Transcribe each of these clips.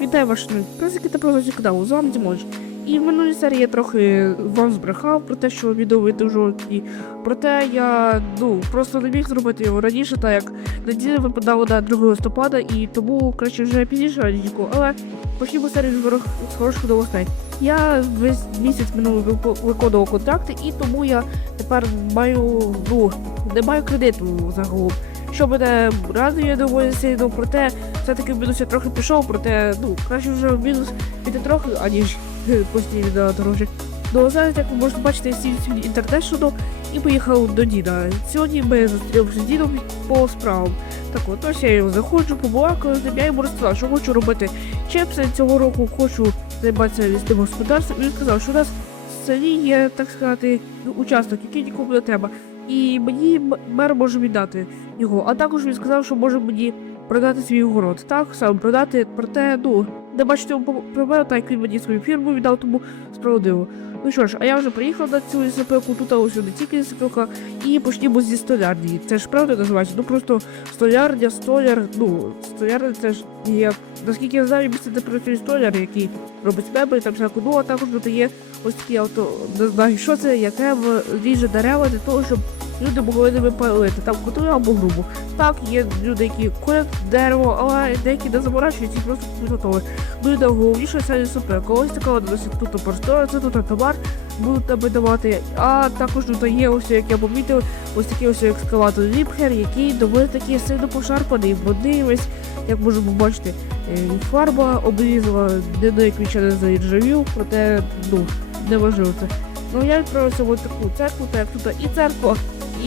Вітаю вас, просики та прозорці каналу, з вами Дімоч. І в минулій серії я трохи вам збрехав про те, що відео вийде в. Проте я ну просто не міг зробити його раніше, так як неділя випадала на 2 листопада, і тому краще вже пізніше радіку. Але почнімо серію з хороших новостей. Я весь місяць минулий виконував контракти, і тому я тепер маю ну не маю кредиту загалом. Що мене радує доволі сильно, проте все-таки в мінус я трохи пішов, проте ну краще вже в мінус піти трохи, аніж е, постійно на дорожі. Ну зараз, як ви можете бачити, я сів інтернешнл і поїхав до Діда. Сьогодні ми зустрілися з дідом по справам. Так от ось я його заходжу, побалакаю з ним, я йому розказав, що хочу робити чепси цього року, хочу займатися лісним господарством. І він сказав, що у нас в селі є, так сказати, участок, який нікому не треба. І мені мер може віддати його. А також він сказав, що може мені продати свій город. Так, сам продати, проте, ну, не бачите проблем, так як він мені свою фірму віддав, тому справедливо. Ну що ж, а я вже приїхав на цю лісопилку, тут ось не тільки лісопилка, і почнімо зі столярні. Це ж правда називається? Ну просто столярня, столяр, ну, столярня це ж є, наскільки я знаю, місце, де працює столяр, який робить меблі, там всяку, ну, а також тут є ось такі авто, не знаю, що це, яке ріже дерева для того, щоб люди могли ними палити, там котою або грубо. Так, є люди, які колять дерево, але деякі не заморачуються і просто готове. Ну і найголовніше це лісопилка. Ось така досить тут простора, це тут товар будуть тебе давати. А також тут є ось, як я помітив, ось такий ось екскаватор Ліпхер, який доволі таки сильно пошарпаний, брудний весь, як можемо бачити. Е, Фарба облізла, не до як не заіржавів, проте ну, неважливо це. Ну я відправився в таку церкву, так як тут і церква,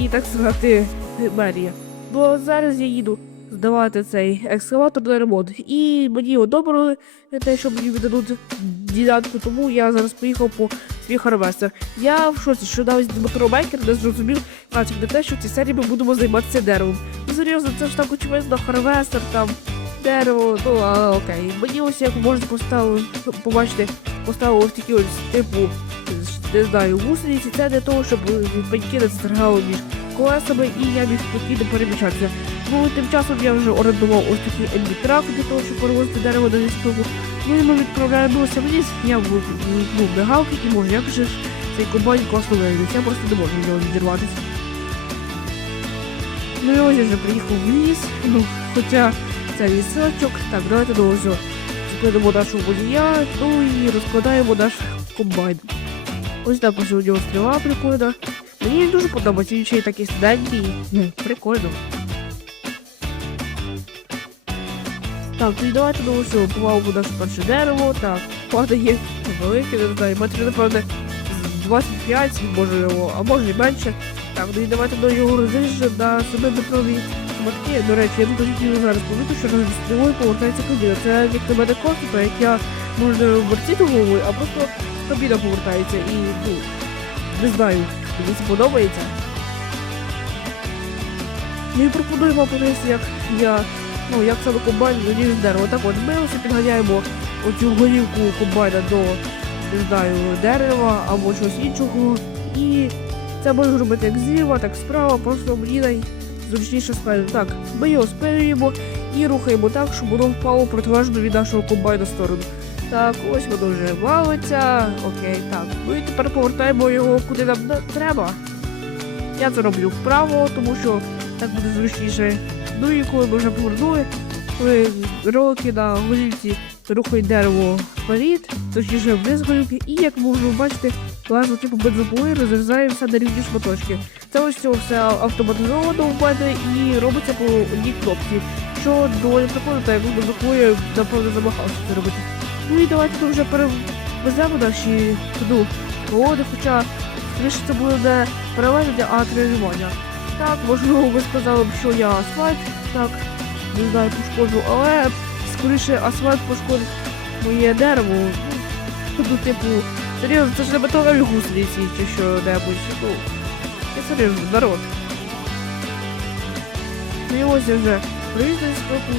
і так сказати, мерія. Бо зараз я їду здавати цей екскаватор на ремонт. І мені одобрили те, що мені віддадуть ділянку, тому я зараз поїхав по свій харвестер. Я в шоці, що навіть моторомейкер не зрозумів, наче не те, що в цій серії ми будемо займатися деревом. Ну серйозно, це ж так очевидно, харвестер там. Дерево, ну а окей. Мені ось як можна поставити, побачити, поставили ось такі ось типу, не знаю, гусениці, це для того, щоб батьки не застрягали між колесами і я міг спокійно переміщатися. Ну тим часом я вже орендував ось такий ембітрак для того, щоб перевозити дерево на ліскову. Ну і ми відправляємося в ліс, я вимкнув мигалки і може, як же ж цей комбайн класно виявився, я просто не можу від нього відірватися. Ну і ось я вже приїхав в ліс, ну, хоча це лісочок. Так, давайте до ось зупинимо нашого водія, ну і розкладаємо наш комбайн. Ось так ось у нього стріла прикольна. Мені дуже подобається, ще й сиденький. Хм, Прикольно. Так, ну давайте до усього повалимо наше перше дерево. Так, падає велике, не знаю, метрів, напевне, з 25, може його, а може і менше. Так, ну і давайте до його розріжемо на 7-метрові шматки. До речі, я тут хотів зараз помітити, що разом з стрілою повертається кабіна. Це як на мене кофі, як я можна вертіти головою, а просто кабіна повертається і ну, не знаю, мені це подобається. Пропоную вам подивитися, як я, ну, як саме комбайн ріже дерево. Так от ми ось підганяємо оцю голівку комбайна до, не знаю, дерева або щось іншого. І це можна робити як зліва, так справа, просто мені найзручніше спереду. Так, ми його спилюємо і рухаємо так, щоб воно впало протилежно від нашого комбайна сторону. Так, ось воно вже валиться. Окей, так. Ну і тепер повертаємо його куди нам треба. Я це роблю вправо, тому що так буде зручніше. Ну і коли ми вже повернули, коли ролики на голівці рухають дерево вперед, точніше вниз голівки, і як можемо бачити, класно типу бензопили розрізає все на рівні шматочки. Це ось цього все автоматизовано в мене і робиться по одній кнопці, що доволі прикольно, так як бензопили, напевно, замахався це робити. Ну і давайте ми вже перевеземо наші ну, проводи, хоча скоріше це буде не перевезення, а тренування. Так, можливо, ви сказали б, що я асфальт, так, не знаю, пошкоджу, але скоріше асфальт пошкодить моє дерево. Ну, типу, серйозно, це ж не бетонові гусениці чи що-небудь. Ну, народ. І ось я вже приїздив,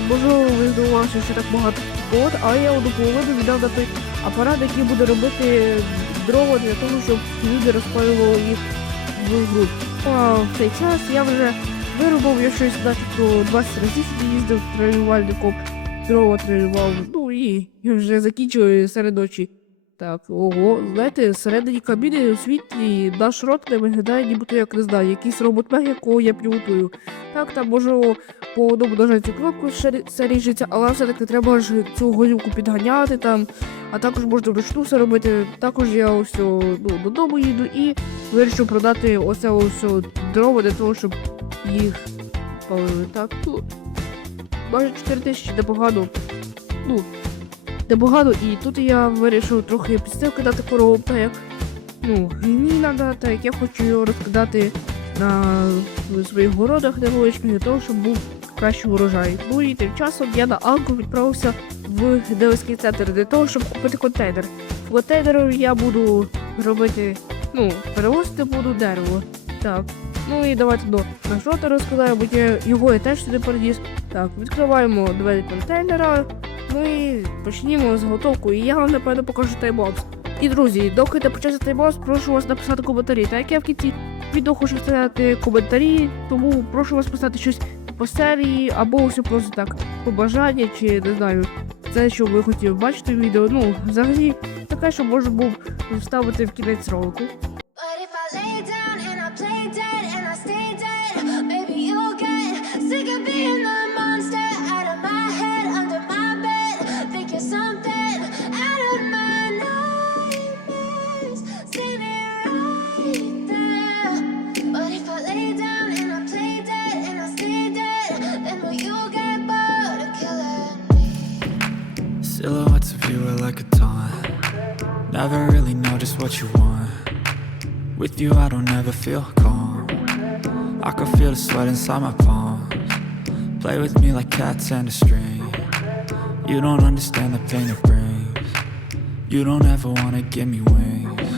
можливо, ви здивувалися, що так багато От, а я одну половину віддав той апарат, який буде робити дрова для того, щоб люди розпалювали їх в груд. А в цей час я вже виробив, я щось начебто 20 разів їздив тренувальником, дрова тренував. Ну і вже закінчую серед ночі. Так, ого, знаєте, всередині кабіни у світлі наш рот не виглядає, нібито як не знаю, якийсь робот-мех, якого я пілотую. Так, там можу по одному нажати кнопку, ще рі- все ріжеться, але все-таки треба ж цю голівку підганяти там, а також можна вручну все робити. Також я ось ну, додому їду і вирішив продати оце ось дрова для того, щоб їх палили. Так, ну, майже 4 тисячі непогано. Ну, непогано, і тут я вирішив трохи підстилки дати корову, так як ну, мені треба, так як я хочу його розкидати на своїх городах невеличких для того, щоб був кращий урожай. Ну і тим часом я на Алку відправився в дилерський центр для того, щоб купити контейнер. В контейнеру я буду робити, ну, перевозити буду дерево. Так. Ну і давайте до на жовте розкладаю, бо я його я теж сюди переніс. Так, відкриваємо двері контейнера. Ну і почнімо з готовку. І я вам напевно покажу таймлапс. І друзі, доки не почати таймлапс, прошу вас написати коментарі. Так як я в кінці відео хочу вставляти коментарі, тому прошу вас писати щось по серії або все просто так побажання, чи не знаю, це, що ви хотіли бачити в відео. Ну, взагалі, таке, що можна був вставити в кінець ролику. Sweat inside my palms. Play with me like cats and a string. You don't understand the pain it brings. You don't ever wanna give me wings.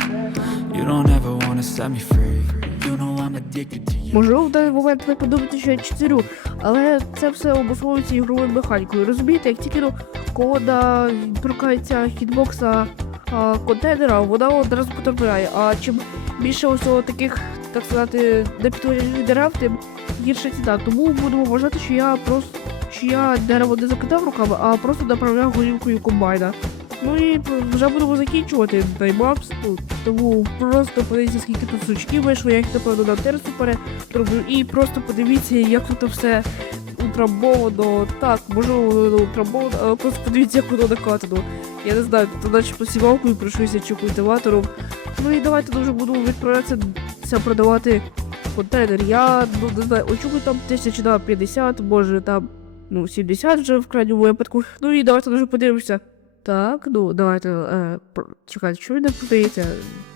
You don't ever wanna set me free. You. Можливо, в даний момент ви подумаєте, що я читерю, але це все обусловується ігровою механікою. Розумієте, як тільки ну, кода торкається хітбокса а, контейнера, вона одразу потрапляє. А чим більше усього таких, так сказати, непідтворюваних дерев, тим гірше ціна. Тому будемо вважати, що я просто що я дерево не закидав руками, а просто направляв голівкою комбайна. Ну і вже будемо закінчувати таймапс. Ну, Тому просто подивіться, скільки тут сучків вийшло, я їх напевно на терсу перероблю. І просто подивіться, як тут все утрамбовано. Так, можливо, утрамбовано, але просто подивіться, як воно накатано. Я не знаю, тут наче посівалкою пройшовся чи культиватором. Ну і давайте дуже буду відправлятися продавати контейнер. Я ну, не знаю, очікую там тисяч на 50, може там ну 70 вже в крайньому випадку. Ну і давайте дуже подивимося. Так, ну давайте. Е, чекайте, що він не?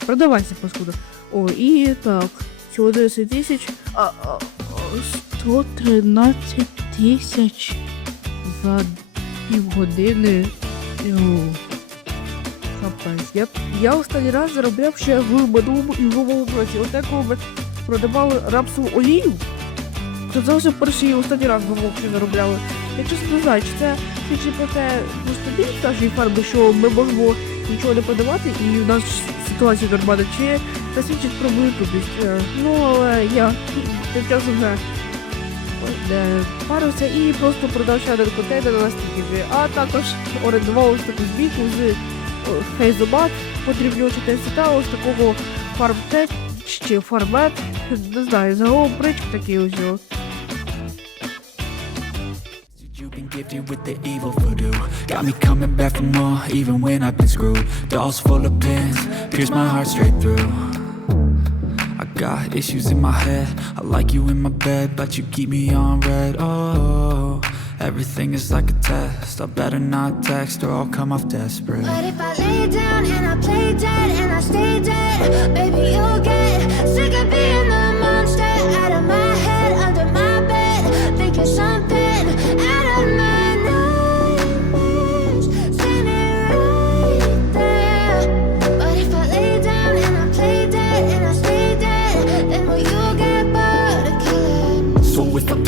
Продавайся, паскуда. О, і так, всього 10 тисяч. А, а, а, 113 тисяч за півгодини. Йоу. Капець. Я, я останній раз заробляв ще в минулому і в новому році. От коли ми продавали рапсову олію. Це зовсім перший і останній раз ми заробляли. Я чесно не знаю, чи це свідчить про те про стабільність нашої фарби, що ми можемо нічого не подавати і у нас ситуація нормальна, чи це свідчить про мою. Е, Ну, але я тим часом вже не парився і просто продав ще один контейнер на стільки. А також орендував ось таку збійку з фейзобат, потрібно читати та ось такого фармтест чи фармет, не знаю, загалом притчик такий ось. його. You've been gifted with the evil voodoo Got me coming back for more even when I've been screwed Dolls full of pins, pierce my heart straight through I got issues in my head I like you in my bed, but you keep me on red Oh, everything is like a test I better not text or I'll come off desperate But if I lay down and I play dead and I stay dead, baby, you'll get sick of being the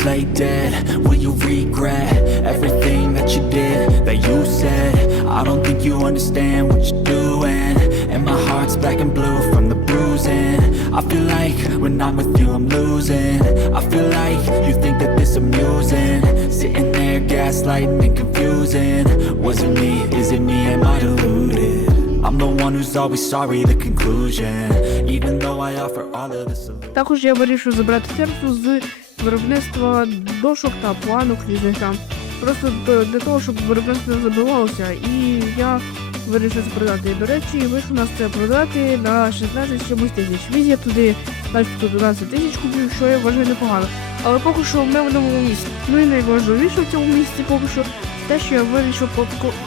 So if I play dead, will you regret everything that you did, that you said? I don't think you understand what you're doing. And my heart's black and blue from the bruising. I feel like when I'm with you I'm losing I feel like you think that this amusing Sitting there gaslighting and confusing Was it me, is it me, am I deluded? I'm the one who's always sorry, the conclusion Even though I offer all of the solutions Також я вирішив забрати серцю з виробництва дошок та планок різних там. Просто для того, щоб виробництво забивалося. І я вирішив продати. До речі, вийшло нас це продати на 16 чомусь тисяч. Візія туди начебто 12 тисяч купив, що я вважаю непогано. Але поки що ми в новому місці. Ну і найважливіше в цьому місці поки що те, що я вирішив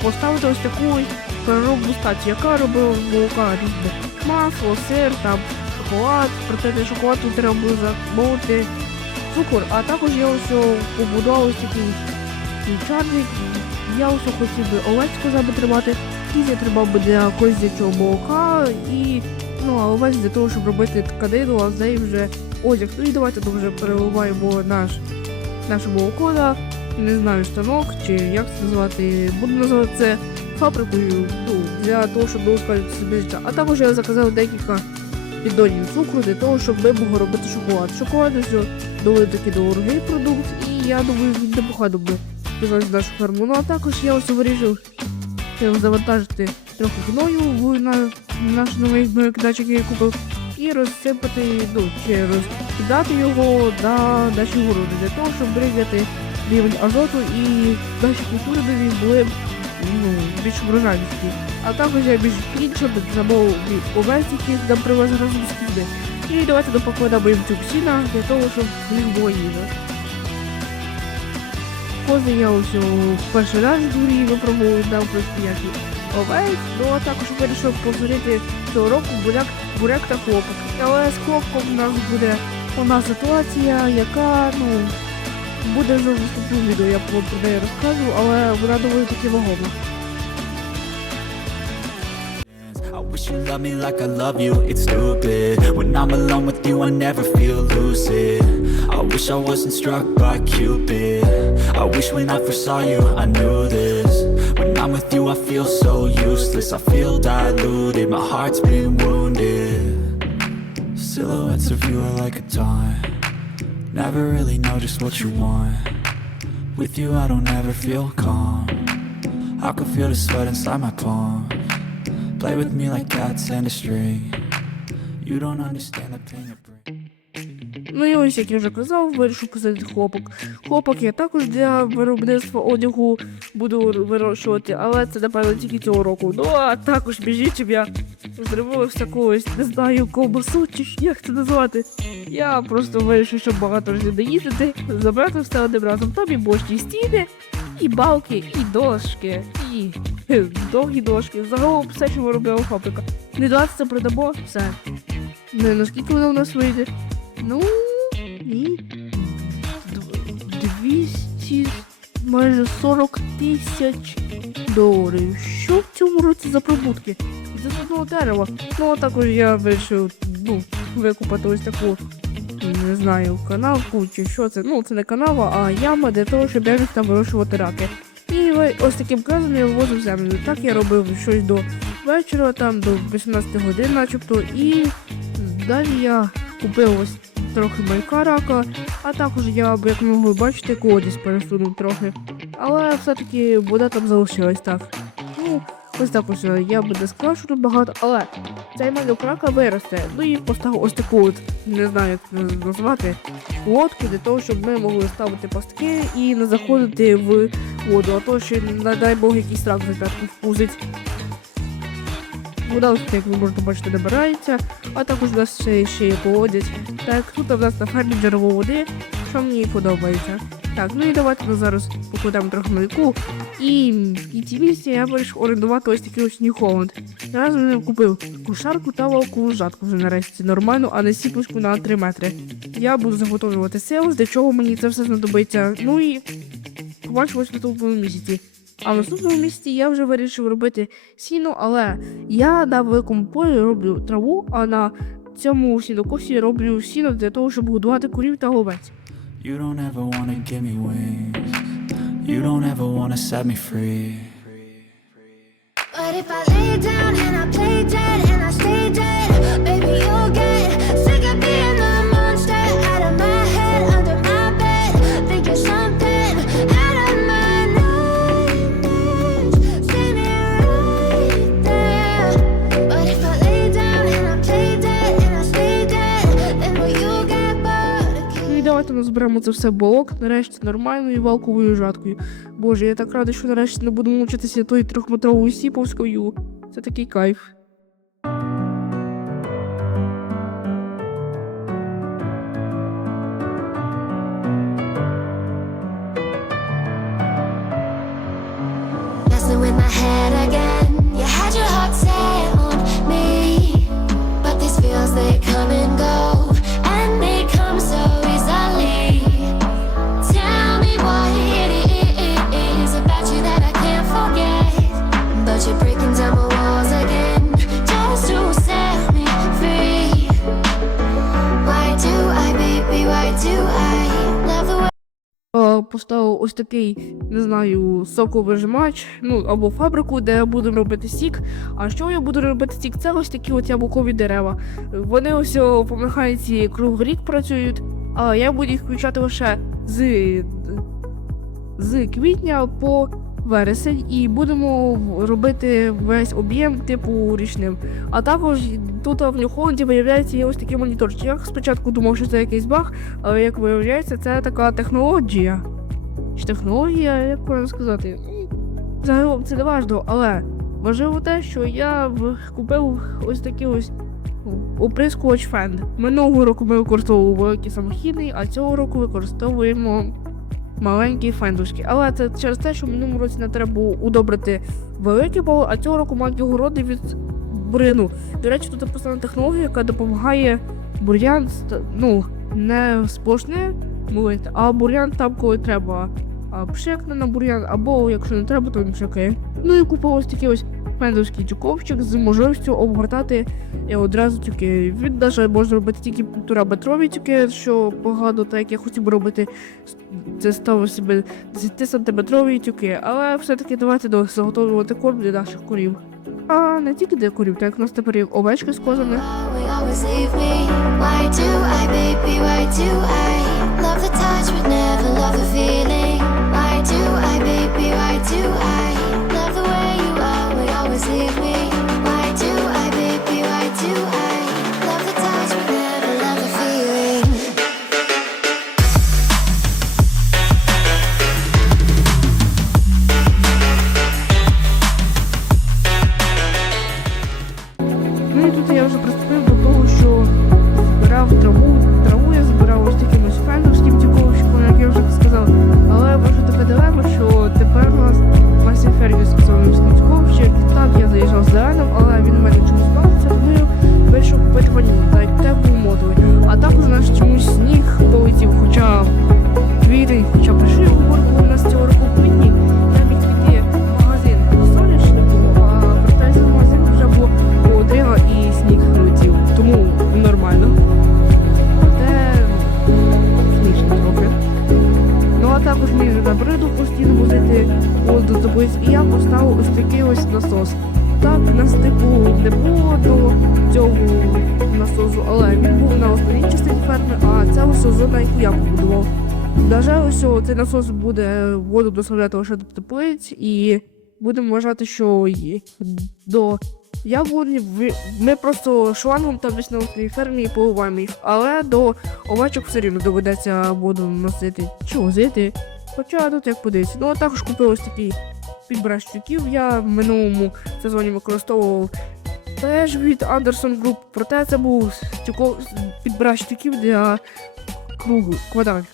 поставити ось таку переробну стацію, яка робила молока різне масло, сир, там шоколад, проте для шоколаду треба було замовити цукор, а також я ось побудував ось такий чарник. Я ось хотів би овець козаби тримати, кіз я тримав би для козячого молока і ну, а овець для того, щоб робити тканину, а з неї вже одяг. Ну і давайте ми вже переливаємо наш, наше молоко на не знаю, станок чи як це назвати. Буду називати це фабрикою ну, для того, щоб ускладнити собі життя. А також я заказав декілька піддонів цукру для того, щоб ми могли робити шоколад. Шоколад ось доволі таки дорогий продукт, і я думаю, він непогано би вписався нашу ферму. Ну а також я ось вирішив завантажити трохи гною в на, наш новий гнойокидач, який я купив, і розсипати, ну, чи розкидати його на наші городи, для того, щоб вирівняти рівень азоту і наші культури нові були ну, більш врожайності. А також я більш іншим замовив овець, які нам привезли разом з кізни. І давайте допокладаємо їм цю сіна для того, щоб в них було їжа. Кози я ось у перший раз в дворі випробував дав просто які овець, ну а також вирішив повторити цього року буряк, буряк та хлопок. Але з хлопком у нас буде одна ситуація, яка, ну, буде вже в наступному відео, я про неї розкажу, але вона доволі таки вагома. Wish you loved me like I love you, it's stupid. When I'm alone with you I never feel lucid. I wish I wasn't struck by Cupid. I wish when I first saw you I knew this. When I'm with you I feel so useless. I feel diluted, my heart's been wounded. Silhouettes of you are like a taunt. Never really know just what you want. With you I don't ever feel calm. I can feel the sweat inside my palms Play with me like cats and a string. You don't understand the pain it brings. Ну і ось, як я вже казав, вирішив посадити хлопок. Хлопок я також для виробництва одягу буду вирощувати, але це напевно тільки цього року. Ну а також біжіть, щоб я зробив таку ось, не знаю, ковбасу чи як це назвати. Я просто вирішив, щоб багато разів не їздити, забрати все одним разом. Там і бочні стіни, і балки, і дошки, і довгі дошки. Загалом все, що виробляла фабрика. Не 20 продамо, все. Не наскільки воно в нас вийде. Ну, і д- 200, майже 40 тисяч доларів. Що в цьому році за прибутки? Це з одного дерева. Ну, а також я вирішив, ну, викупати ось таку, не знаю, канавку чи що це. Ну, це не канава, а яма для того, щоб я міг там вирощувати раки. І ось таким казом я вивозив землю. Так я робив щось до вечора, там до 18 годин, начебто, і далі я купив ось трохи майка рака, а також я, як могли бачити, колодязь пересунув трохи. Але все-таки вода там залишилась так. Ну, ось так ось е, я би не сказав, що тут багато, але цей малюк рака виросте. Ну і поставив ось таку от, не знаю, як це назвати, лодку для того, щоб ми могли ставити пастки і не заходити в воду, а то ще, не дай Бог, якийсь рак п'ятку впузить. Вода, як ви можете бачити, набирається, а також у нас ще, ще є колодязь. Так, тут у нас на фермі джерело води, що мені подобається. Так, ну і давайте ми зараз покладемо трохи маяку. І в кінці місяця я вирішив орендувати ось такий ось Нью-Холланд. Зараз я купив кушарку та ловку жатку вже нарешті нормальну, а не сіпушку на 3 метри. Я буду заготовлювати силу, для чого мені це все знадобиться. Ну і побачимось в наступному місяці. А в наступному місяці я вже вирішив робити сіно, але я на великому полі роблю траву, а на цьому сінокосі роблю сіно для того, щоб годувати курів та овець. You don't ever wanna give me wings. You don't ever wanna set me free. But if I lay down and I зберемо це все балок, нарешті нормальною валковою жаткою. Боже, я так радий, що нарешті не буду мучитися тою трьохметровою сіповською. Це такий кайф. They come and go, Поставив ось такий, не знаю, соковижимач, ну або фабрику, де я буду робити сік. А що я буду робити сік? Це ось такі от яблукові дерева. Вони ось по механіці круглий рік працюють, а я буду їх включати лише з, з квітня по вересень і будемо робити весь об'єм типу річним. А також тут в Нью-Холланді виявляється є ось такі моніторчики. Я спочатку думав, що це якийсь баг, але як виявляється, це така технологія. Чи технологія, як правильно сказати? Загалом це не важливо, але важливо те, що я купив ось такий ось оприскувач фен. Минулого року ми використовували великий самохідний, а цього року використовуємо маленький фендушки. Але це через те, що в минулому році не треба було удобрити велике поле, а цього року маленькі городи від бур'яну. До речі, тут написана технологія, яка допомагає бур'ян ну, не сплошне мовити, а бур'ян там, коли треба а, пшикне на бур'ян, або якщо не треба, то він пшикає. Ну і купив ось такий ось фендовський тюковчик з можливістю обгортати і одразу тюки. Він навіть може робити тільки півтора метрові тюки, що погано, так як я хотів би робити. Це ставив себе 10 сантиметрові тюки, але все-таки давайте заготовлювати корм для наших корів. А не тільки для корів, так як у нас тепер є овечки з козами. Do I, baby, why do I love the way you are? We always leave me набриду возити воду таблиць, і я поставив ось такий ось насос. Так, нас типу не було до цього насосу, але він був на основній частині ферми, а це ось зона, яку я побудував. На жаль, ось цей насос буде воду доставляти лише до теплиць, і будемо вважати, що до яблуні ми просто шлангом там десь на основній фермі і поливаємо їх, але до овечок все рівно доведеться воду носити чи возити. Хоча тут як подивитися. Ну а також купив ось такий підбирач чуків. Я в минулому сезоні використовував теж від Anderson Group, проте це був підбирач чуків для кругу, квадратних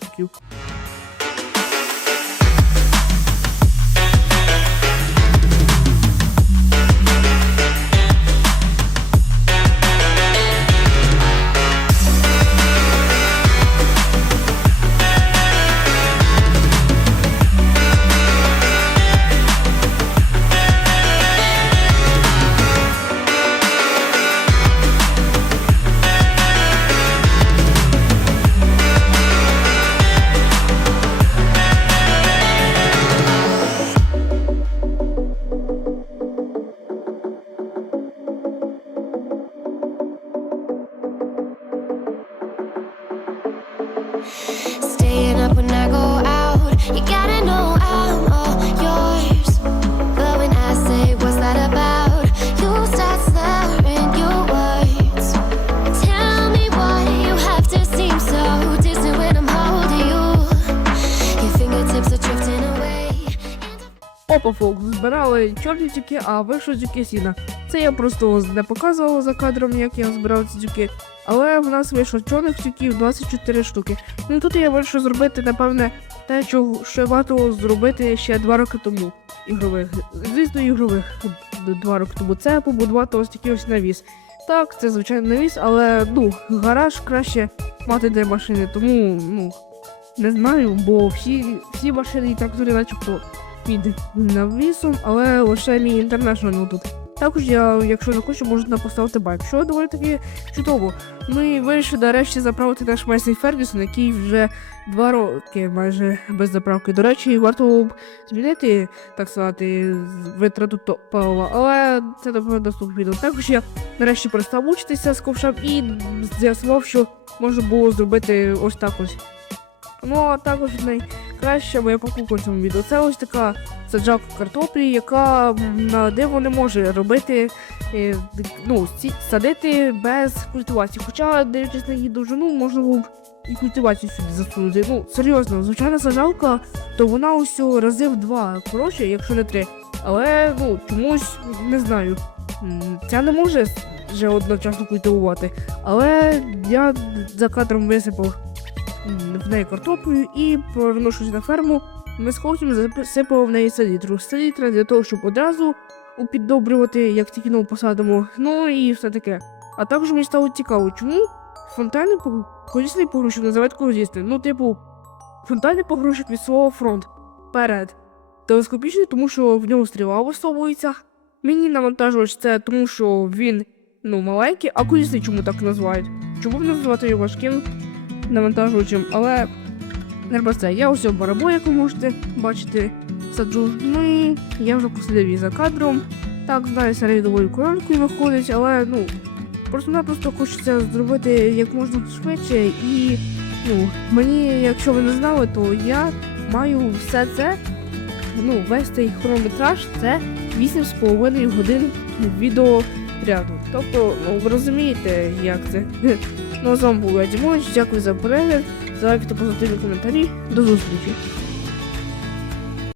Staying up when I go out, you gotta know I'm all yours. But when I say, what's that about? You start slurring your words. Tell me why you have to seem so distant when I'm holding you. Your fingertips are drifting away. Опа, фолк, збирали чорні тюки, а вийшли дюки сіна. Це я просто не показувала за кадром, як я збирав ці дюки. Але в нас вийшло чорних тюків 24 штуки. Ну тут я вирішив зробити, напевне, те, що я варто зробити ще два роки тому. Ігрових. Звісно, ігрових д- два роки тому. Це побудувати ось такий ось навіс. Так, це звичайно навіс, але ну, гараж краще мати для машини, тому ну не знаю, бо всі, всі машини і трактори начебто під навісом, але лише мій інтернешнл тут. Також я, якщо захочу, можу туди поставити байк, що доволі таки чудово. Ми вирішили нарешті заправити наш Мейсей Фергюсон, який вже два роки майже без заправки. До речі, варто б змінити, так сказати, витрату палива, але це напевно наступне відео. Також я нарешті перестав учитися з ковшем і з'ясував, що можна було зробити ось так ось. Ну, а також найкраща моя покупка в цьому відео. Це ось така саджалка картоплі, яка на диво не може робити, е, ну, садити без культивації. Хоча, дивлячись на її довжину, можна було б і культивацію сюди засунути. Ну, серйозно, звичайна саджалка, то вона ось рази в два коротше, якщо не три. Але ну чомусь не знаю. Ця не може вже одночасно культивувати. Але я за кадром висипав в неї картоплю і повернувшись на ферму, ми з хлопцем засипали в неї селітру. Селітра для того, щоб одразу упіддобрювати, як тільки ну, посадимо. Ну і все таке. А також мені стало цікаво, чому фонтанний пог- колісний погрузчик називають колісний. Ну, типу, фонтанний погрузчик від свого фронт. Перед. Телескопічний, тому що в ньому стріла висовується. Мені навантажувач це тому, що він ну, маленький, а колісний чому так називають? Чому б називати його важким навантажувачем? Але не про це. Я ось у барабо, як ви можете бачити, саджу. Ну і я вже посидів і за кадром. Так, знаю, серія доволі короткою виходить, але ну, просто-напросто хочеться зробити як можна швидше. І ну, мені, якщо ви не знали, то я маю все це ну, весь цей хронометраж це 8,5 годин відеоряду. Тобто, ну, ви розумієте, як це. Ну, а з вами був я дякую за перегляд, за лайки позитивні коментарі. До зустрічі.